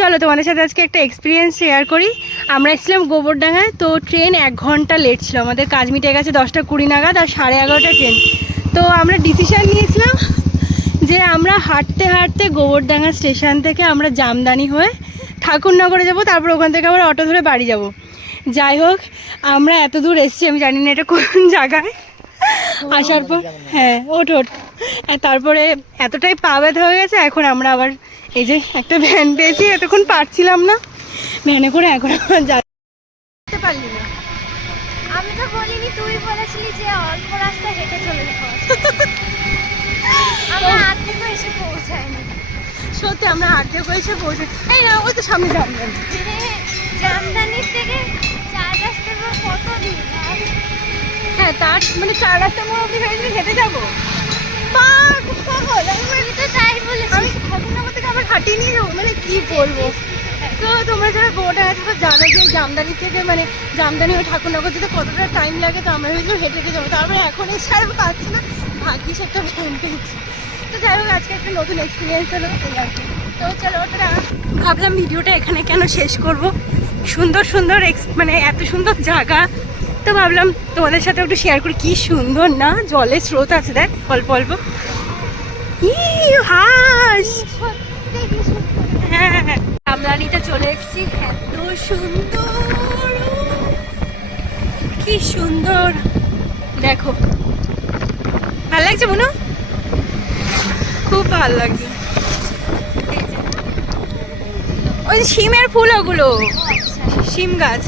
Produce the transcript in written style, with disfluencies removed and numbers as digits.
চলো তোমাদের সাথে আজকে একটা এক্সপিরিয়েন্স শেয়ার করি। আমরা এসেছিলাম গোবরডাঙ্গায়, তো ট্রেন 1 ঘন্টা লেট ছিল। আমাদের কাজ মিটে গেছে 10:20 নাগাদ, আর 11:30 ট্রেন। তো আমরা ডিসিশান নিয়েছিলাম যে আমরা হাঁটতে হাঁটতে গোবরডাঙ্গা স্টেশন থেকে আমরা জামদানি হয়ে ঠাকুরনগরে যাব, তারপর ওখান থেকে আবার অটো ধরে বাড়ি যাব। যাই হোক, আমরা এত দূর এসেছি, আমি জানি না এটা কোন জায়গায়। আসার পর হ্যাঁ ওঠ। আর তারপরে এতটাই পা ব্যথা হয়ে গেছে, এখন আমরা আবার এই যে একটা ভ্যান পেয়েছি, এতক্ষণ পারছিলাম না, ভ্যানে করে এখন যেতে পারলি না। আমি তো বলিনি, তুই বলেছিলি যে অল্প রাস্তা হেঁটে চলে যাবো। আমরা আর্ধেক এসে পৌঁছাইনি। সত্যি আমরা আর্ধেক এসে পৌঁছে, এই না ওই তো সামনে জামদানি। জামদানির থেকে 4 রাস্তার পর কত দিন। হ্যাঁ, তার মানে 4 রাস্তা মোড় অব্দি ভেবেছি হেঁটে যাবো। আমি তো তাই বলেছি। আমি ঠাকুরনগর থেকে আবার হাঁটিয়ে নিয়ে যাবো, মানে কি বলবো। তো তোমরা যারা গোটা থাকো জানো যে জামদানি থেকে মানে জামদানি ওই ঠাকুরনগর যেতে কতটা টাইম লাগে। তো আমরা ভেবেছিলাম হেঁটে হেঁটে যাবো, তারপরে এখন এসে আর পাচ্ছি না, ভাগ্যিস একটা ভ্যান পেয়েছি। তো যাই হোক, আজকে একটা নতুন এক্সপিরিয়েন্স হলো এই আর কি। তো চলো, ওটা ভাবলাম ভিডিওটা এখানে কেন শেষ করব, সুন্দর সুন্দর মানে এত সুন্দর জায়গা, তো ভাবলাম তোমাদের সাথে একটু শেয়ার করি। কি সুন্দর না, জলের স্রোত আছে দেখ অল্প অল্প। হাঁস, হ্যাঁ জামদানিতে চলে এসেছি। এত সুন্দর, কি সুন্দর দেখো, ভালো লাগছে মনে, খুব ভালো লাগছে। ওই শিমের ফুল, ওগুলো শিম গাছ।